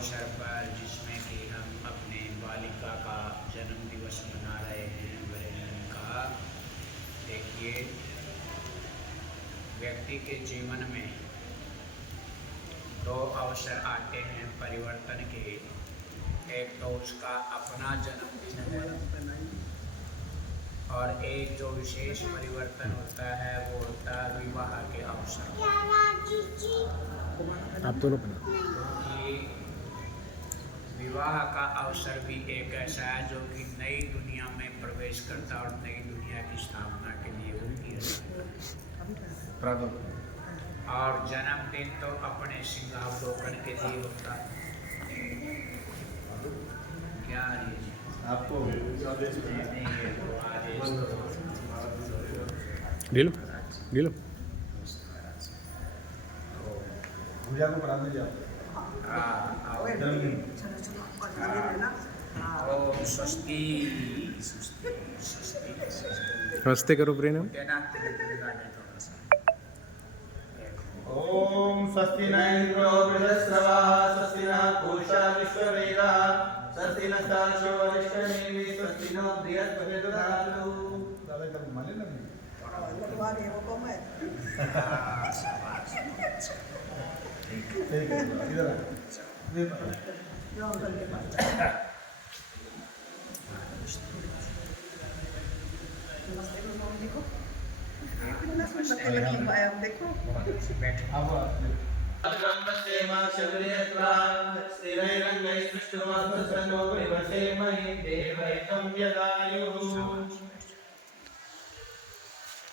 अवसर पर जिसमें कि हम अपने बालिका का जन्म दिवस मना रहे हैं वरेण्यन का, देखिए व्यक्ति के जीवन में दो अवसर आते हैं परिवर्तन के। एक तो उसका अपना जन्मदिन है और एक जो विशेष परिवर्तन होता है वो होता है विवाह के अवसर। आप दोनों बना। विवाह का अवसर भी एक ऐसा है जो कि नई दुनिया में प्रवेश करता है और नई दुनिया की स्थापना के लिए होती है। और जन्मदिन तो अपने सिंहावलोकन के लिए होता है। क्या आपको आदेश ले लो भूजा को पढ़ा दीजिए ओम स्वस्ति। नमस्ते करो प्रेम। ओम स्वस्ति न इंद्रो बृहस्पतिः स्वस्ति न पूषा विश्ववेदाः स्वस्ति नस्तार्क्ष्यो अरिष्टनेमिः स्वस्ति नो बृहस्पतिर्दधातु। दादा इधर माले ना इधर देखो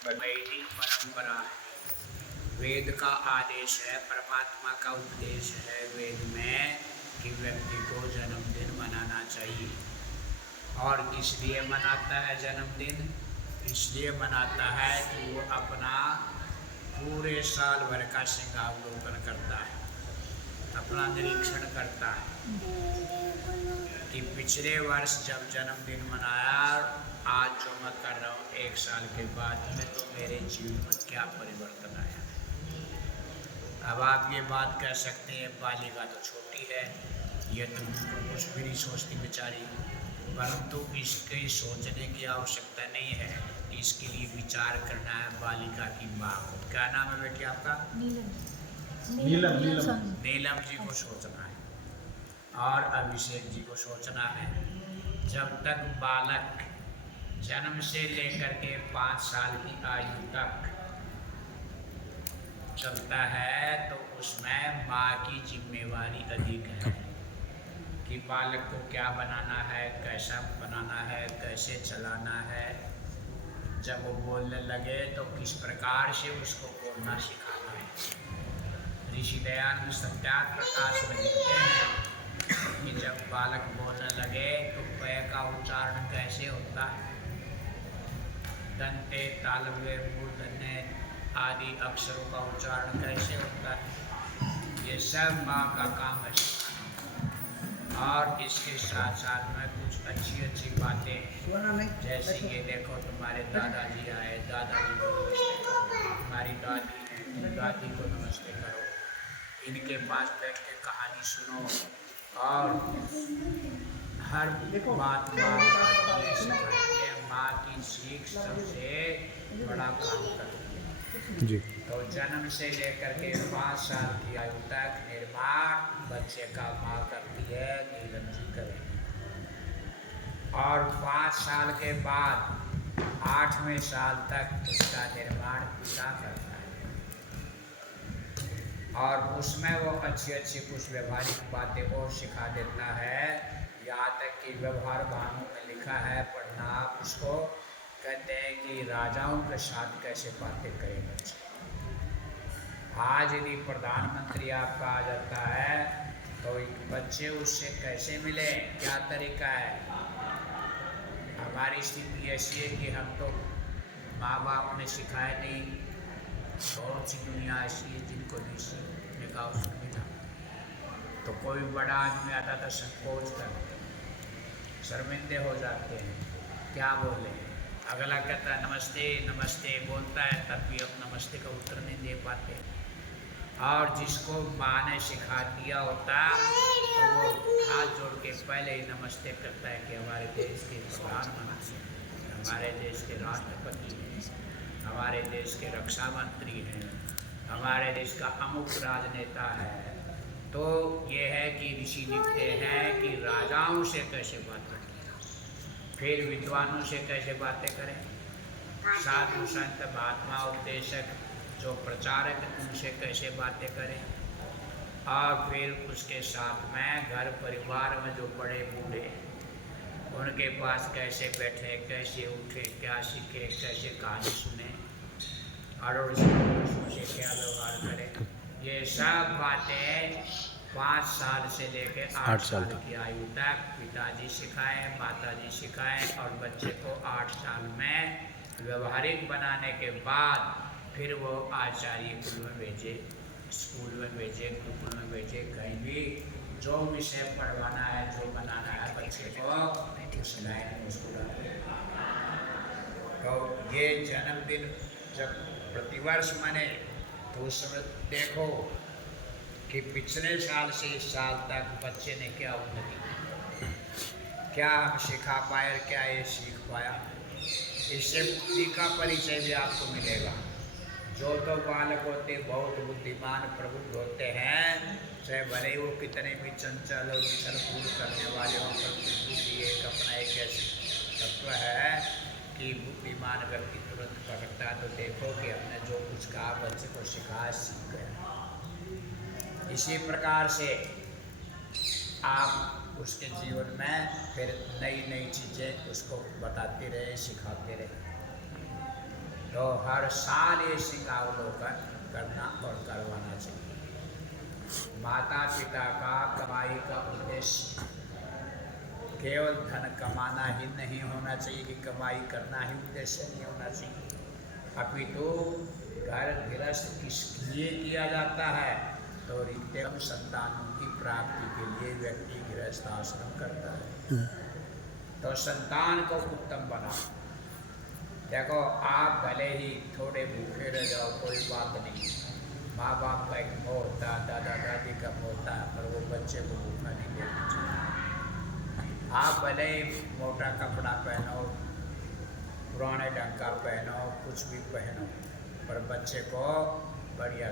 वैदिक परंपरा है, वेद का आदेश है, परमात्मा का उपदेश है वेद में कि व्यक्ति को जन्मदिन मनाना चाहिए। और किस लिए मनाता है जन्मदिन? इसलिए मनाता है कि वो अपना पूरे साल भर का सिंहावलोकन करता है, अपना निरीक्षण करता है कि पिछले वर्ष जब जन्मदिन मनाया, आज जो मैं कर रहा हूँ 1 साल के बाद में, तो मेरे जीवन में क्या परिवर्तन आया। अब आप ये बात कह सकते हैं बालिका तो छोटी है, ये तो बिल्कुल कुछ भी नहीं सोचती बेचारी, परंतु इसके सोचने की आवश्यकता नहीं है। इसके लिए विचार करना है बालिका की माँ को। क्या नाम है बेटी आपका? नीलम जी को सोचना है और अभिषेक जी को सोचना है। जब तक बालक जन्म से लेकर के 5 साल की आयु तक चलता है तो उसमें माँ की जिम्मेवारी अधिक है कि बालक को क्या बनाना है, कैसा बनाना है, कैसे चलाना है। जब वो बोलने लगे तो किस प्रकार से उसको बोलना सिखाना है। ऋषि दयानंद सत्यार्थ प्रकाश में लिखते हैं कि जब बालक बोलने लगे तो प का उच्चारण कैसे होता है, दंते तालव्य मूर्धन्य आदि अक्षरों का उच्चारण कैसे होता है, ये सब माँ का काम है। और इसके साथ साथ में कुछ अच्छी बातें, जैसे ये देखो तुम्हारे दादाजी आए, दादाजी को नमस्ते करो, तुम्हारी दादी है, दादी को नमस्ते करो, इनके पास बैठ के कहानी सुनो और हर बात माँ की सीख सबसे बड़ा काम करो जी। तो जन्म से लेकर के 5 साल की आयु तक निर्माण बच्चे का माँ करती है, नीलम जी करेंगे। और 5 साल के बाद 8वें साल तक उसका निर्माण पिता करता है और उसमें वो अच्छी कुछ व्यवहारिक बातें और सिखा देता है। यहाँ तक कि व्यवहार भानु में लिखा है, पढ़ना आप उसको, कहते हैं कि राजाओं के साथ कैसे बातें करें बच्चे। आज यदि प्रधानमंत्री आपका आ जाता है तो बच्चे उससे कैसे मिले, क्या तरीका है। हमारी स्थिति ऐसी है कि हम तो माँ बाप ने सिखाया नहीं, बहुत सी दुनिया ऐसी है जिनको नहीं सीखने का अवसर मिला। तो कोई बड़ा आदमी आता था संकोच कर, शर्मिंदे हो जाते हैं, क्या बोले। अगला कहता है नमस्ते नमस्ते, बोलता है तब भी हम नमस्ते का उत्तर नहीं दे पाते। और जिसको माँ ने सिखा दिया होता तो वो हाथ जोड़ के पहले ही नमस्ते करता है कि हमारे देश के प्रधानमंत्री, हमारे देश के राष्ट्रपति हैं, हमारे देश के रक्षा मंत्री हैं, हमारे देश का अमुक राजनेता है। तो ये है कि ऋषि लिखते हैं कि राजाओं से कैसे बात करें, फिर विद्वानों से कैसे बातें करें, साधु संत महात्मा उपदेशक जो प्रचारक उनसे कैसे बातें करें, और फिर उसके साथ में घर परिवार में जो बड़े बूढ़े उनके पास कैसे बैठे, कैसे उठे, क्या सीखे, कैसे कहानी सुने, और उससे क्या व्यवहार करें। ये सब बातें 5 साल से लेकर 8 साल की आयु तक पिताजी सिखाएं, माताजी सिखाएं, और बच्चे को 8 साल में व्यवहारिक बनाने के बाद फिर वो आचार्य कुल में भेजे, स्कूल में भेजे, गुरुकुल में भेजे, कहीं भी जो विषय पढ़वाना है, जो बनाना है बच्चे को उस लाइन में उसको डालें। तो ये जन्मदिन जब प्रतिवर्ष मने तो उस समय देखो कि पिछले साल से इस साल तक बच्चे ने क्या उन्नति की, क्या हम सिखा पाए, क्या ये सीख पाया। इससे बुद्धि का परिचय भी आपको मिलेगा। जो तो बालक होते बहुत बुद्धिमान प्रबुद्ध होते हैं, चाहे भले वो कितने भी चंचल और उछल-कूद करने वाले हों, पर बुद्धि एक अपना एक ऐसी तत्व है कि बुद्धिमान व्यक्ति तुरंत पकड़ता। तो देखो कि हमने जो कुछ कहा बच्चे को सिखाया, सीख गया। इसी प्रकार से आप उसके जीवन में फिर नई नई चीज़ें उसको बताते रहे, सिखाते रहे। तो हर साल ये सिंहावलोकन करना और करवाना चाहिए। माता पिता का कमाई का उद्देश्य केवल धन कमाना ही नहीं होना चाहिए कि कमाई करना ही उद्देश्य नहीं होना चाहिए, अपितु घर गृहस्थ किस लिए किया जाता है तो रिक्तम संतानों की प्राप्ति के लिए व्यक्ति गृहस्थ आश्रम करता है। तो संतान को उत्तम बनाओ। देखो आप भले ही थोड़े भूखे रह जाओ, कोई बात नहीं, माँ बाप का एक मोह होता, दादा दादी का मोह होता, पर वो बच्चे को भूखा नहीं देना चाहिए। आप भले ही मोटा कपड़ा पहनो, पुराने ढंग का पहनो, कुछ भी पहनो, पर बच्चे को बढ़िया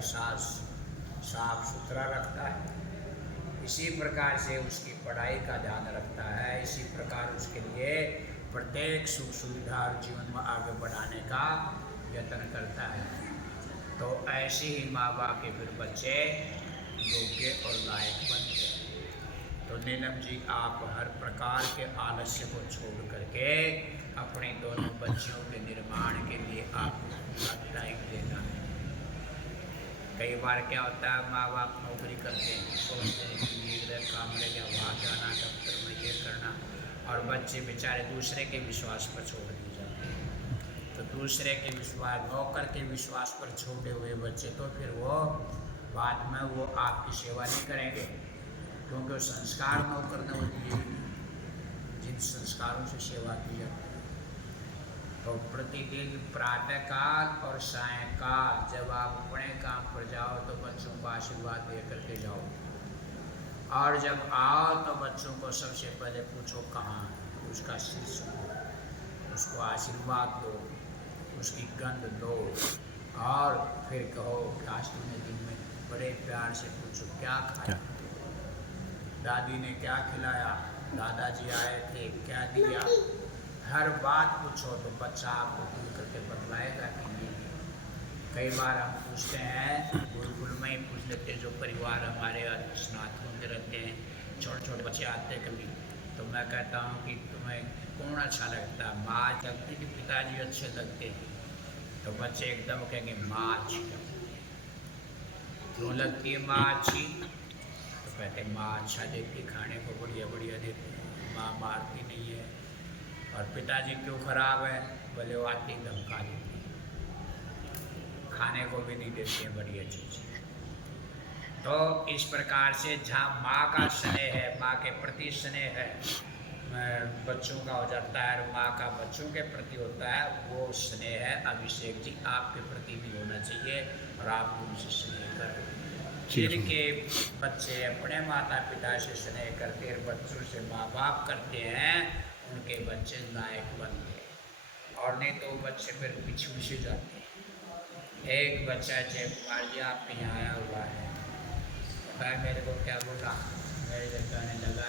साफ सुथरा रखता है। इसी प्रकार से उसकी पढ़ाई का ध्यान रखता है, इसी प्रकार उसके लिए प्रत्येक सुख सुविधा और जीवन में आगे बढ़ाने का यत्न करता है। तो ऐसे ही माँ बाप के फिर बच्चे योग्य और लायक बनते हैं। तो नीलम जी आप हर प्रकार के आलस्य को छोड़ करके अपने दोनों बच्चियों के निर्माण के लिए आपको टाइम देना है। कई बार क्या होता है, माँ बाप नौकरी करते हैं, सोचते हैं कि इधर काम रह गया, वहाँ जाना, दफ्तर में ये करना, और बच्चे बेचारे दूसरे के विश्वास पर छोड़ दिए जाते हैं। तो दूसरे के विश्वास, नौकर के विश्वास पर छोड़े हुए बच्चे तो फिर वो बाद में वो आपकी सेवा नहीं करेंगे, क्योंकि वो संस्कार नौकर ने वो दिए जिन संस्कारों से सेवा की जाती है। तो प्रतिदिन प्रातःकाल और सायंकाल जब आप अपने काम पर जाओ तो बच्चों को आशीर्वाद दे करके जाओ, और जब आओ तो बच्चों को सबसे पहले पूछो कहाँ, उसका सिर छुओ, उसको आशीर्वाद दो, उसकी गंध लो, और फिर कहो कि आज तुमने दिन में बड़े प्यार से पूछो क्या खाया, दादी ने क्या खिलाया, दादाजी आए थे क्या दिया। हर बात पूछो तो बच्चा आपको खुल करके बतलाएगा कि ये। कई बार हम पूछते हैं, गुरुकुल में ही पूछ लेते हैं, जो परिवार हमारे स्नात होते रहते हैं, छोटे छोटे बच्चे आते हैं कभी, तो मैं कहता हूँ कि तुम्हें कौन अच्छा लगता है, माँ लगती कि पिताजी अच्छे लगते हैं। तो बच्चे एकदम कहेंगे माँ अच्छी लगती है। क्यों लगती है माँ अच्छी? तो कहते हैं माँ अच्छा देती, खाने को बढ़िया बढ़िया देती है, माँ मारती नहीं है। और पिताजी क्यों खराब है? बोले वो आती धमका देती, खाने को भी नहीं देती है बढ़िया चीज़। तो इस प्रकार से जहाँ माँ का स्नेह है, माँ के प्रति स्नेह है, बच्चों का हो जाता है, और माँ का बच्चों के प्रति होता है, वो स्नेह है। अभिषेक जी आपके प्रति भी होना चाहिए और आप उनसे स्नेह करें। जिनके बच्चे अपने माता पिता से स्नेह करते हैं, बच्चों से माँ बाप करते हैं, उनके बच्चे लायक बनते हैं, और नहीं तो बच्चे फिर पीछे से जाते हैं। एक बच्चा जय कुमार जी आपके यहाँ आया हुआ है, बताया मेरे को क्या बोला, मेरे को कहने लगा